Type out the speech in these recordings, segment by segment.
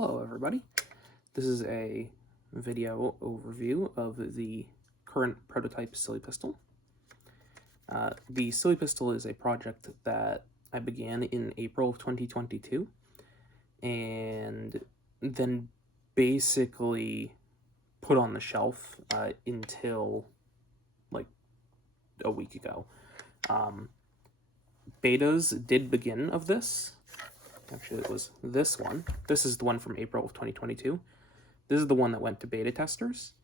Hello everybody, this is a video overview of the current prototype SillyPistol. The SillyPistol is a project that I began in April of 2022 and then basically put on the shelf until like a week ago. Betas did begin of this. Actually, it was this one. This is the one from April of 2022. This is the one that went to beta testers.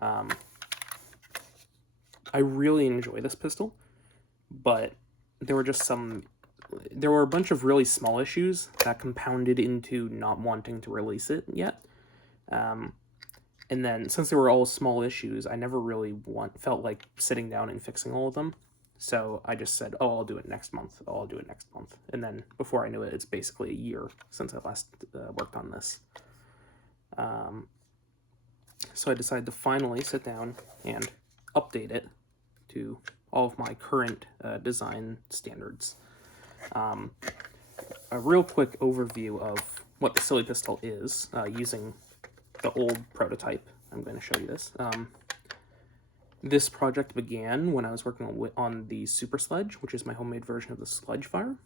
I really enjoy this pistol, but there were a bunch of really small issues that compounded into not wanting to release it yet. And then, since they were all small issues, I never really felt like sitting down and fixing all of them. So I just said, oh, I'll do it next month. Oh, I'll do it next month. And then before I knew it, it's basically a year since I last worked on this. So I decided to finally sit down and update it to all of my current design standards. A real quick overview of what the SillyPistol is, using the old prototype. I'm going to show you this. This project began when I was working on the Super Sledge, which is my homemade version of the Sledge Fire.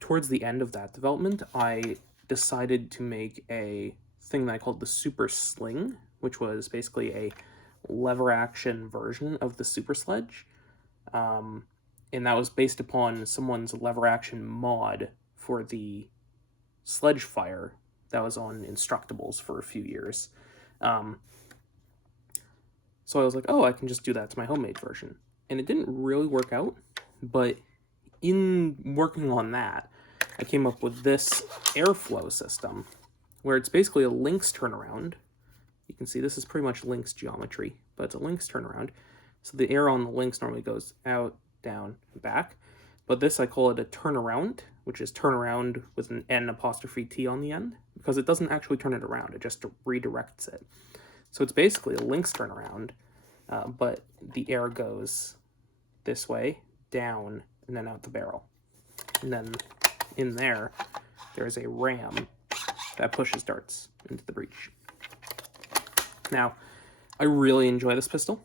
Towards the end of that development, I decided to make a thing that I called the Super Sling, which was basically a lever action version of the Super Sledge. And that was based upon someone's lever action mod for the Sledge Fire that was on Instructables for a few years. So I was like, oh, I can just do that to my homemade version. And it didn't really work out, but in working on that, I came up with this airflow system, where it's basically a Lynx turnaround. You can see this is pretty much Lynx geometry, but it's a Lynx turnaround. So the air on the Lynx normally goes out, down, and back. But this, I call it a turnaround, which is turnaround with an N''T on the end, because it doesn't actually turn it around, it just redirects it. So it's basically a Lynx turnaround, but the air goes this way, down, and then out the barrel. And then in there, there's a ram that pushes darts into the breech. Now, I really enjoy this pistol,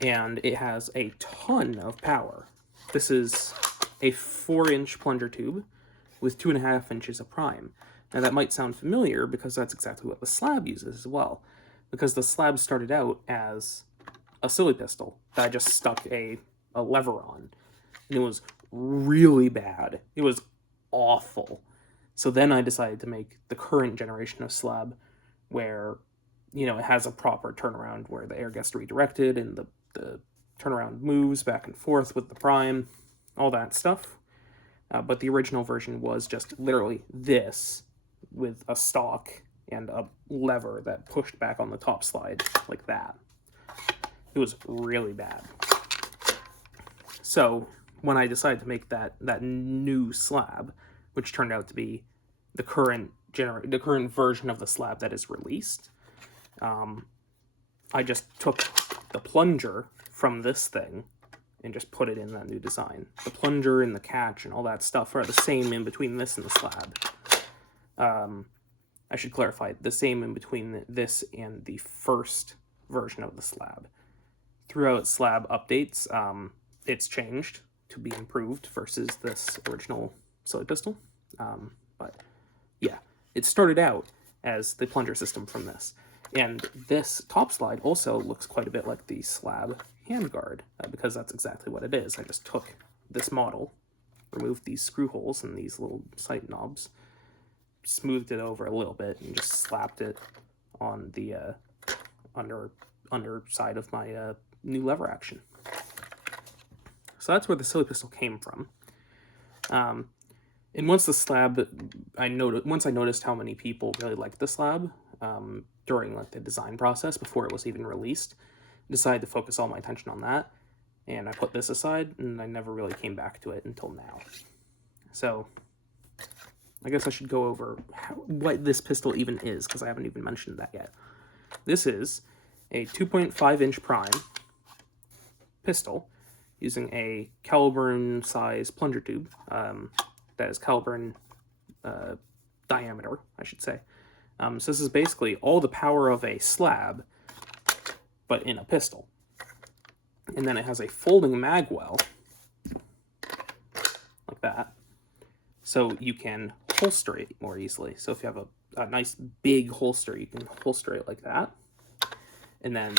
and it has a ton of power. This is a 4-inch plunger tube with 2.5 inches of prime. Now that might sound familiar because that's exactly what the slab uses as well. Because the slab started out as a SillyPistol that I just stuck a lever on. And it was really bad. It was awful. So then I decided to make the current generation of slab where, it has a proper turnaround where the air gets redirected and the turnaround moves back and forth with the prime, all that stuff. But the original version was just literally this with a stock and a lever that pushed back on the top slide like that. It was really bad. So when I decided to make that new slab, which turned out to be the current version of the slab that is released, I just took the plunger from this thing and just put it in that new design. The plunger and the catch and all that stuff are the same in between this and the slab. I should clarify, the same in between this and the first version of the slab. Throughout slab updates, it's changed to be improved versus this original SillyPistol. But yeah, it started out as the plunger system from this. And this top slide also looks quite a bit like the slab handguard, because that's exactly what it is. I just took this model, removed these screw holes and these little sight knobs, smoothed it over a little bit, and just slapped it on the underside of my new lever action. So that's where the SillyPistol came from. And once the slab, once I noticed how many people really liked the slab during the design process before it was even released, I decided to focus all my attention on that, and I put this aside, and I never really came back to it until now. So I guess I should go over what this pistol even is, because I haven't even mentioned that yet. This is a 2.5-inch prime pistol using a Caliburn size plunger tube that is Caliburn diameter, I should say. So this is basically all the power of a slab, but in a pistol. And then it has a folding mag well, like that, so you can holster it more easily. So if you have a nice big holster, you can holster it like that. And then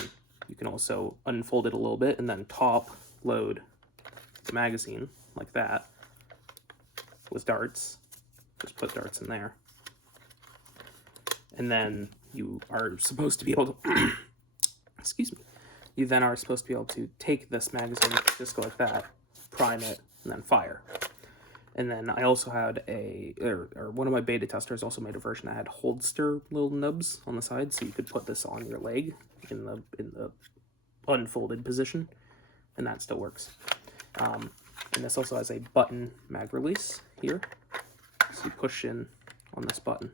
you can also unfold it a little bit and then top load the magazine like that with darts. Just put darts in there. And then you are supposed to be able to, excuse me, you then are supposed to be able to take this magazine, just go like that, prime it, and then fire. And then I also had one of my beta testers also made a version that had holster little nubs on the side, so you could put this on your leg in the unfolded position, and that still works. And this also has a button mag release here, so you push in on this button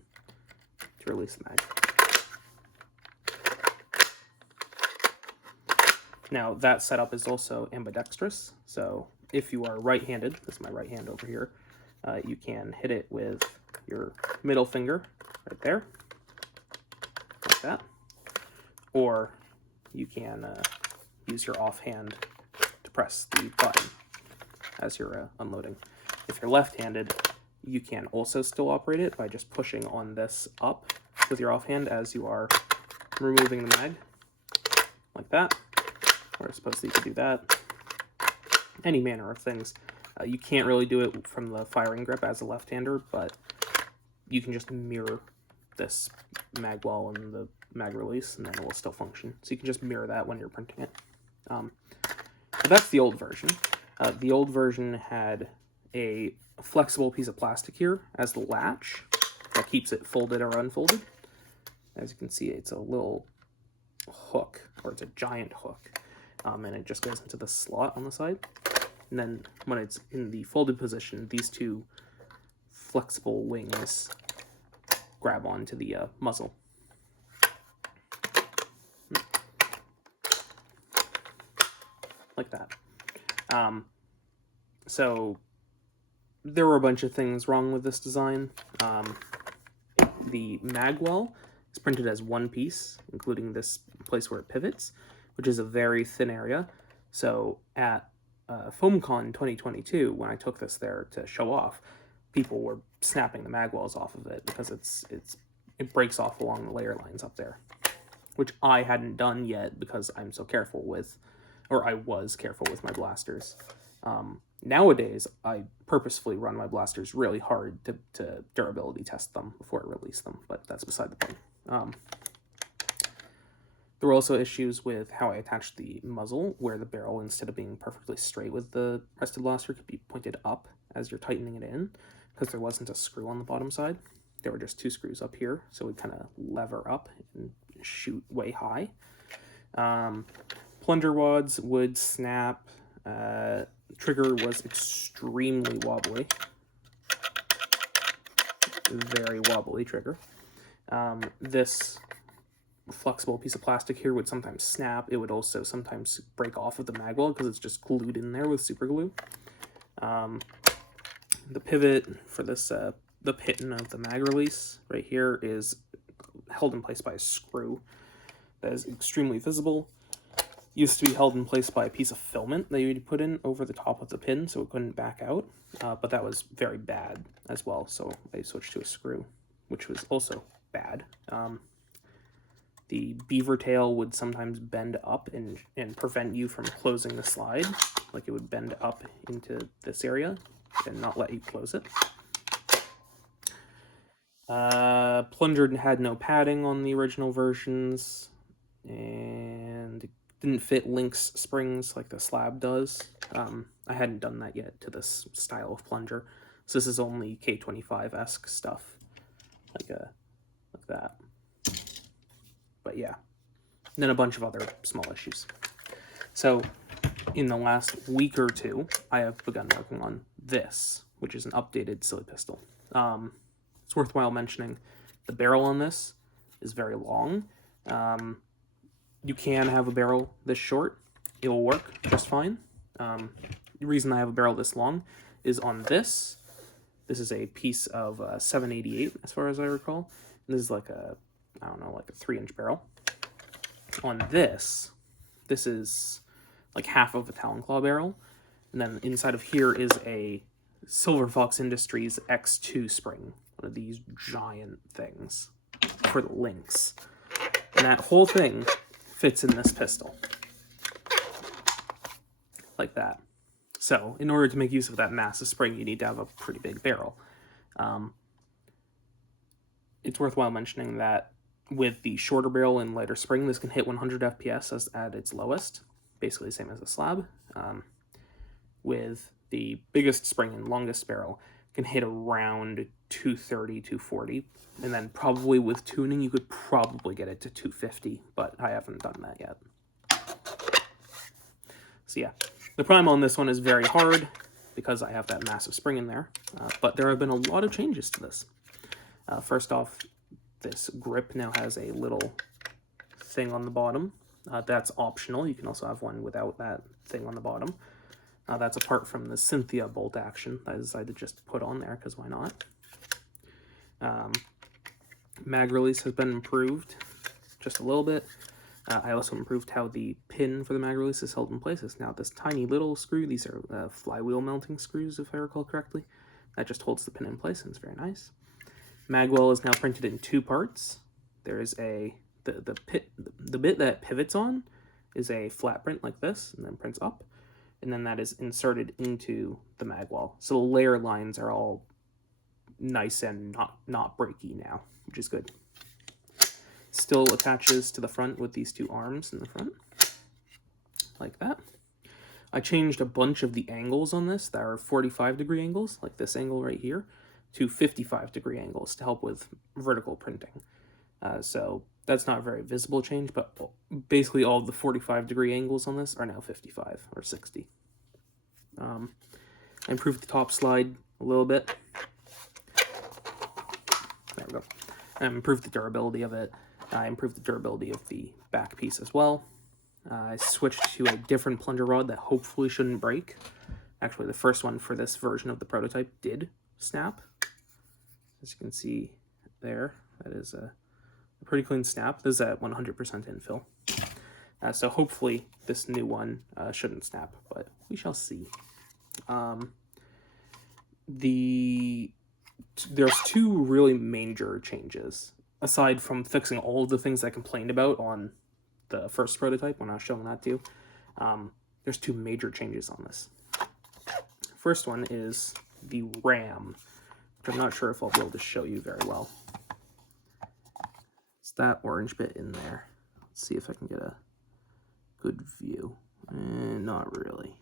to release the mag. Now that setup is also ambidextrous, so if you are right-handed, this is my right hand over here, you can hit it with your middle finger right there, like that, or you can use your offhand to press the button as you're unloading. If you're left-handed, you can also still operate it by just pushing on this up with your offhand as you are removing the mag, like that. Or supposedly you could do that. Any manner of things. You can't really do it from the firing grip as a left-hander, but you can just mirror this mag well and the mag release, and then it will still function. So you can just mirror that when you're printing it. But that's the old version. The old version had a flexible piece of plastic here as the latch that keeps it folded or unfolded. As you can see, it's a little hook, or it's a giant hook. And it just goes into the slot on the side. And then when it's in the folded position, these two flexible wings grab onto the muzzle. Like that. So there were a bunch of things wrong with this design. The mag well is printed as one piece, including this place where it pivots, which is a very thin area. So at FoamCon 2022, when I took this there to show off, people were snapping the mag wells off of it because it breaks off along the layer lines up there, which I hadn't done yet because I'm so careful with, or I was careful with my blasters. Nowadays, I purposefully run my blasters really hard to durability test them before I release them, but that's beside the point. There were also issues with how I attached the muzzle, where the barrel, instead of being perfectly straight with the rest of the blaster, could be pointed up as you're tightening it in, because there wasn't a screw on the bottom side. There were just two screws up here, so we kind of lever up and shoot way high. Plunger wads would snap. Trigger was extremely wobbly. Very wobbly trigger. This flexible piece of plastic here would sometimes snap. It would also sometimes break off of the mag well because it's just glued in there with super glue. The pivot for this, the pin of the mag release right here is held in place by a screw that is extremely visible. Used to be held in place by a piece of filament that you'd put in over the top of the pin so it couldn't back out, but that was very bad as well, so I switched to a screw, which was also bad. The beaver tail would sometimes bend up and prevent you from closing the slide. Like it would bend up into this area and not let you close it. Plunger had no padding on the original versions, and it didn't fit Link's springs like the slab does. I hadn't done that yet to this style of plunger, so this is only K25-esque stuff, like that. But yeah, and then a bunch of other small issues. So in the last week or two, I have begun working on this, which is an updated SillyPistol. It's worthwhile mentioning the barrel on this is very long. You can have a barrel this short. It will work just fine. The reason I have a barrel this long is on this This is a piece of 788, as far as I recall. And this is like a, I don't know, like a 3-inch barrel. On this is like half of a Talon Claw barrel. And then inside of here is a Silver Fox Industries X2 spring. One of these giant things for the links. And that whole thing fits in this pistol. Like that. So, in order to make use of that massive spring, you need to have a pretty big barrel. It's worthwhile mentioning that with the shorter barrel and lighter spring, this can hit 100 FPS at its lowest, basically the same as a slab. With the biggest spring and longest barrel, can hit around 230, 240, and then probably with tuning, you could probably get it to 250, but I haven't done that yet. So yeah. The prime on this one is very hard because I have that massive spring in there, but there have been a lot of changes to this. First off, this grip now has a little thing on the bottom. That's optional. You can also have one without that thing on the bottom. That's apart from the Cynthia bolt action that I decided to just put on there because why not? Mag release has been improved just a little bit. I also improved how the pin for the mag release is held in place. It's now this tiny little screw. These are flywheel mounting screws, if I recall correctly. That just holds the pin in place, and it's very nice. Magwell is now printed in 2 parts. There is the bit that pivots on is a flat print like this, and then prints up, and then that is inserted into the magwell. So the layer lines are all nice and not breaky now, which is good. Still attaches to the front with these 2 arms in the front, like that. I changed a bunch of the angles on this that are 45-degree angles, like this angle right here, to 55-degree angles to help with vertical printing. So that's not a very visible change, but basically all of the 45-degree angles on this are now 55 or 60. I improved the top slide a little bit. There we go. I improved the durability of it. I improved the durability of the back piece as well. I switched to a different plunger rod that hopefully shouldn't break. Actually, the first one for this version of the prototype did snap. As you can see there, that is a pretty clean snap. This is at 100% infill. So hopefully this new one shouldn't snap, but we shall see. There's 2 really major changes. Aside from fixing all of the things I complained about on the first prototype when I was showing that to you, there's 2 major changes on this. First one is the RAM, which I'm not sure if I'll be able to show you very well. It's that orange bit in there. Let's see if I can get a good view. Not really.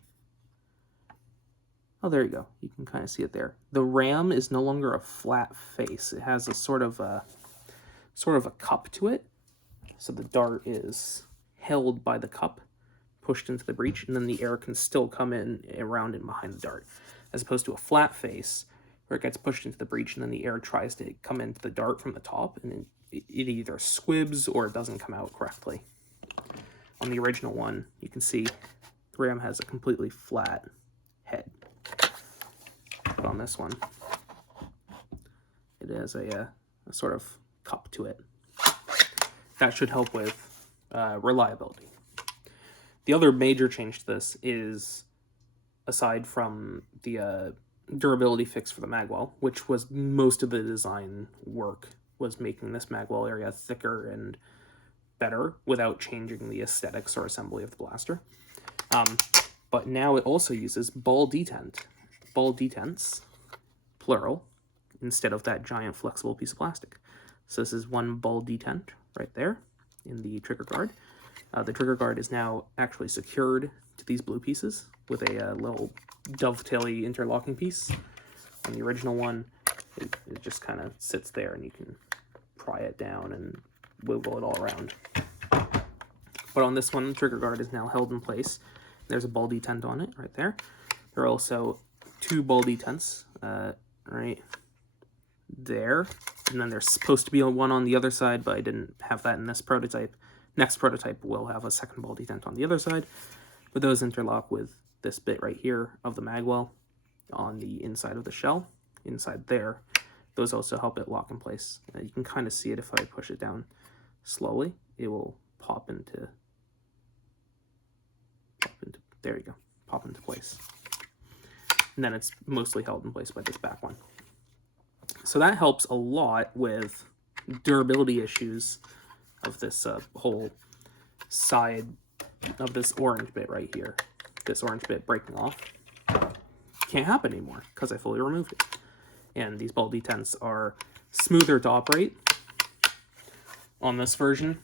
Oh, there you go. You can kind of see it there. The RAM is no longer a flat face. It has a sort of a cup to it. So the dart is held by the cup, pushed into the breech, and then the air can still come in around and behind the dart, as opposed to a flat face where it gets pushed into the breech and then the air tries to come into the dart from the top, and it either squibs or it doesn't come out correctly. On the original one, you can see the RAM has a completely flat head. But on this one, it has a sort of cup to it. That should help with reliability. The other major change to this is, aside from the durability fix for the magwell, which was most of the design work, was making this magwell area thicker and better without changing the aesthetics or assembly of the blaster. But now it also uses ball detent. Ball detents, plural, instead of that giant flexible piece of plastic. So this is one ball detent right there in the trigger guard. The trigger guard is now actually secured to these blue pieces with a little dovetaily interlocking piece. On the original one, it just kind of sits there and you can pry it down and wiggle it all around. But on this one, the trigger guard is now held in place. There's a ball detent on it right there. There are also 2 ball detents right there, and then there's supposed to be one on the other side, but I didn't have that in this prototype. Next prototype will have a second ball detent on the other side, but those interlock with this bit right here of the magwell on the inside of the shell, inside there. Those also help it lock in place. You can kind of see it if I push it down slowly. It will pop into, there you go, pop into place. And then it's mostly held in place by this back one. So that helps a lot with durability issues of this whole side of this orange bit right here. This orange bit breaking off can't happen anymore because I fully removed it. And these ball detents are smoother to operate. On this version,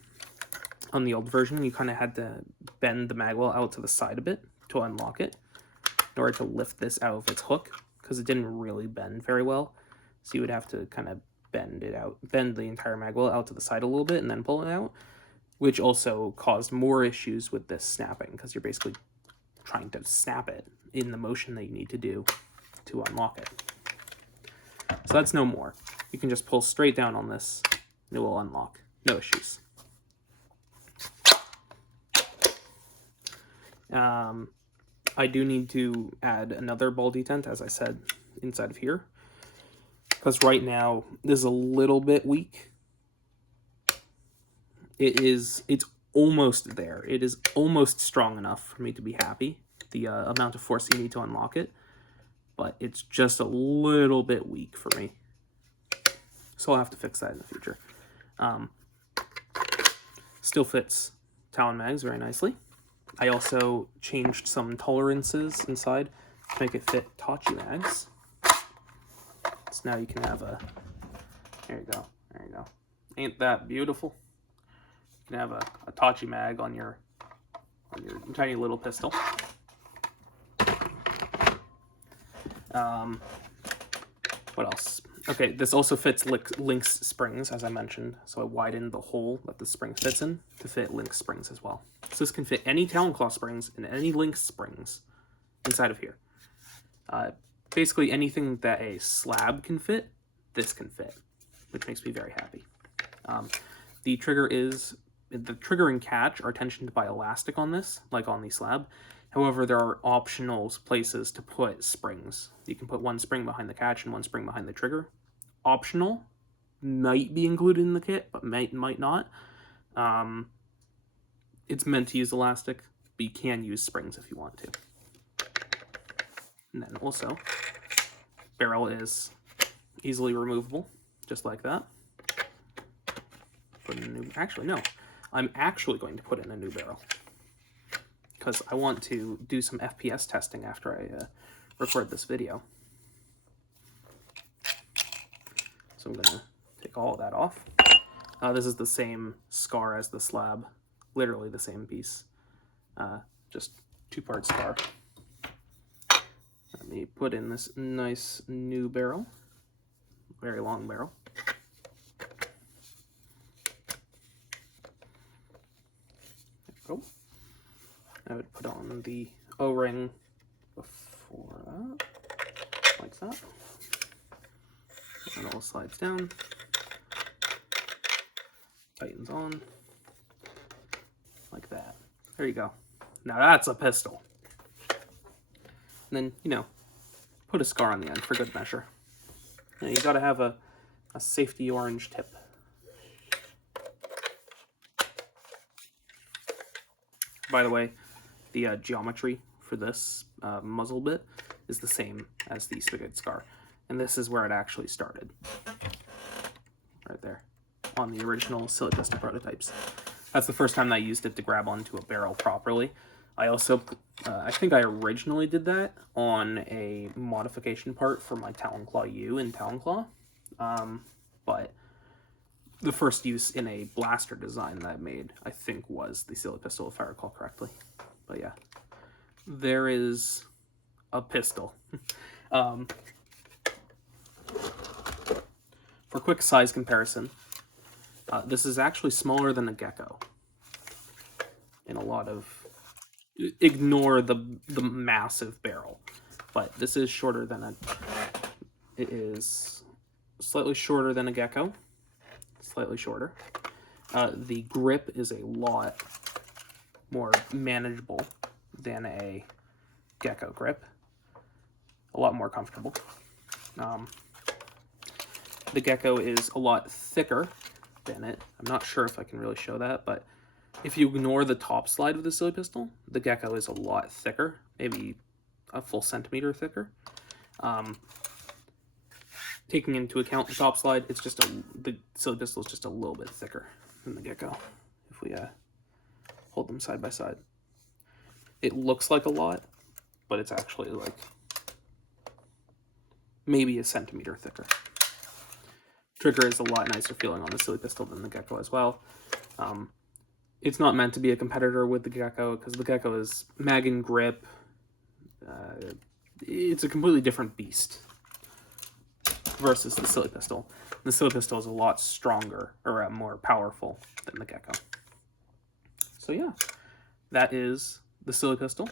on the old version, you kind of had to bend the magwell out to the side a bit to unlock it in order to lift this out of its hook, because it didn't really bend very well. So you would have to kind of bend it out, bend the entire magwell out to the side a little bit and then pull it out, which also caused more issues with this snapping, because you're basically trying to snap it in the motion that you need to do to unlock it. So that's no more. You can just pull straight down on this and it will unlock. No issues. I do need to add another ball detent, as I said, inside of here, because right now this is a little bit weak. It's almost there. It is almost strong enough for me to be happy, the amount of force you need to unlock it, but it's just a little bit weak for me. So I'll have to fix that in the future. Still fits Talon mags very nicely. I also changed some tolerances inside to make it fit Tachi mags. So now you can have a, there you go, there you go. Ain't that beautiful? You can have a Tachi mag on your tiny little pistol. What else? Okay, this also fits Lynx springs, as I mentioned. So I widened the hole that the spring fits in to fit Lynx springs as well. So this can fit any Talon Claw springs and any Lynx springs inside of here. Basically anything that a slab can fit, this can fit, which makes me very happy. The trigger and catch are tensioned by elastic on this, like on the slab. However, there are optional places to put springs. You can put one spring behind the catch and one spring behind the trigger. Optional, might be included in the kit, but might not. It's meant to use elastic, but you can use springs if you want to. And then also, barrel is easily removable, just like that. Put in a new, actually no, I'm actually going to put in a new barrel, because I want to do some FPS testing after I record this video. So I'm going to take all of that off. This is the same scar as the slab, literally the same piece, just two-part scar. Let me put in this nice new barrel, very long barrel. There we go. I would put on the O-ring before that, like that. And it all slides down, tightens on, like that. There you go. Now that's a pistol. And then, you know, put a scar on the end for good measure. And you gotta have a safety orange tip. By the way, the geometry for this muzzle bit is the same as the spigot scar. And this is where it actually started. Right there, on the original SillyPistol prototypes. That's the first time I used it to grab onto a barrel properly. I also, I think I originally did that on a modification part for my Talon Claw U in Talon Claw. But the first use in a blaster design that I made, I think, was the SillyPistol, if I recall correctly. But yeah, there is a pistol. For quick size comparison, this is actually smaller than a gecko. In a lot of, ignore the massive barrel, but this is shorter than it is slightly shorter than a gecko, slightly shorter. The grip is a lot more manageable than a gecko grip, a lot more comfortable. the gecko is a lot thicker than it. I'm not sure if I can really show that, but if you ignore the top slide of the SillyPistol, the gecko is a lot thicker, maybe a full centimeter thicker. Taking into account the top slide, it's just the SillyPistol is just a little bit thicker than the gecko. If we hold them side by side, it looks like a lot, but it's actually like maybe a centimeter thicker. Trigger is a lot nicer feeling on the SillyPistol than the gecko as well. It's not meant to be a competitor with the gecko because the gecko is mag and grip. It's a completely different beast versus the SillyPistol. The SillyPistol is a lot stronger or more powerful than the gecko. So yeah, that is the SillyPistol.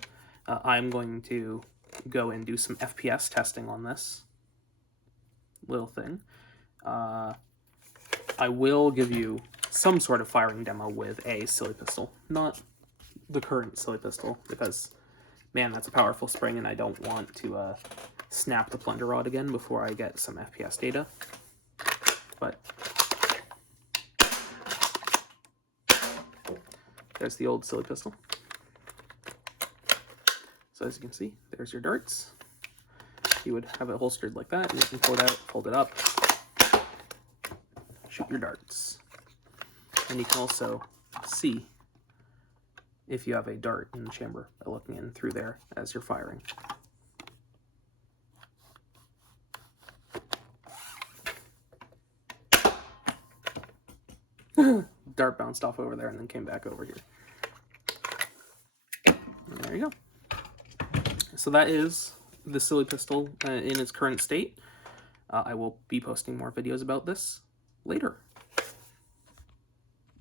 I'm going to go and do some FPS testing on this little thing. I will give you some sort of firing demo with a SillyPistol, not the current SillyPistol, because man, that's a powerful spring, and I don't want to snap the plunger rod again before I get some FPS data. But there's the old SillyPistol. So as you can see, there's your darts. You would have it holstered like that, and you can pull it out, fold it up, shoot your darts. And you can also see if you have a dart in the chamber by looking in through there as you're firing. Dart bounced off over there and then came back over here. And there you go. So that is the SillyPistol in its current state. I will be posting more videos about this later.